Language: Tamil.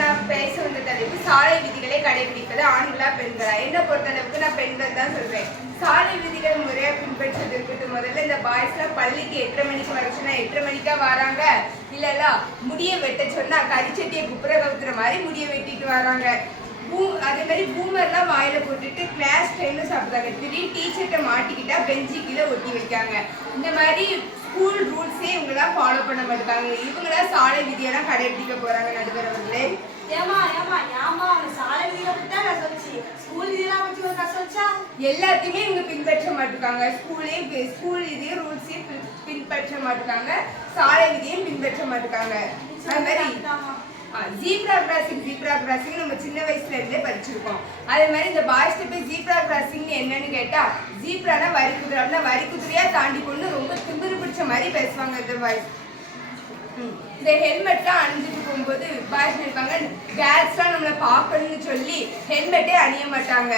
நான் பேச வந்த தலைப்பு சாலை விதிகளை கடைபிடிப்பது ஆண்களா பெண்களா. என்ன பொறுத்தளவுக்கு நான் பெண்கள் தான் சொல்றேன். சாலை விதிகள் முறையா பின்பற்றதுக்கு முதல்ல இந்த பாய்ஸ்லாம் பள்ளிக்கு 8:30 மணிக்கு வர சொன்னா 8:30 மணிக்கா வராங்க. இல்ல முடிய வெட்ட சொன்னா கரிச்சட்டியை குப்புற கவுத்துற மாதிரி முடிய வெட்டிட்டு வராங்க. அதே மாதிரி பூமர்லாம் வாயில போட்டுட்டு கிளாஸ் டைம்ல சாப்பிடுறாங்க. திடீர்னு டீச்சர்கிட்ட மாட்டிக்கிட்டா பெஞ்சு கீழே ஒட்டி வைக்காங்க. இந்த மாதிரி ஸ்கூல் ரூல்ஸே இவங்கெல்லாம் ஃபாலோ பண்ண மாட்டாங்க. இவங்களாம் சாலை விதியெல்லாம் கடைபிடிக்க போறாங்க. நடுவர் அவர்களே, எல்லாத்தையுமே இவங்க பின்பற்ற மாட்டாங்க. ஸ்கூல் இதையும் ரூல்ஸையும் பின்பற்ற மாட்டாங்க, சாலை விதியையும் பின்பற்ற மாட்டாங்க. அது மாதிரி ஜீப்ரா கிராசிங் நம்ம சின்ன வயசுல இருந்தே படிச்சிருக்கோம். அதே மாதிரி இந்த பாய்ஸ்ட போய் ஜீப்ரா கிராசிங் என்னன்னு கேட்டா, ஜீப்ரானா வரி குதிரை, அப்படின்னா வரி குதிரையா தாண்டி கொண்டு ரொம்ப திமிரு பிடிச்ச மாதிரி பேசுவாங்க இந்த பாய்ஸ். இந்த ஹெல்மெட்லாம் அணிஞ்சிட்டு போகும்போது பாய்ஸ் நினைப்பாங்க கேர்ள்ஸ்லாம் நம்மளை பார்க்கணும்னு சொல்லி ஹெல்மெட்டே அணிய மாட்டாங்க.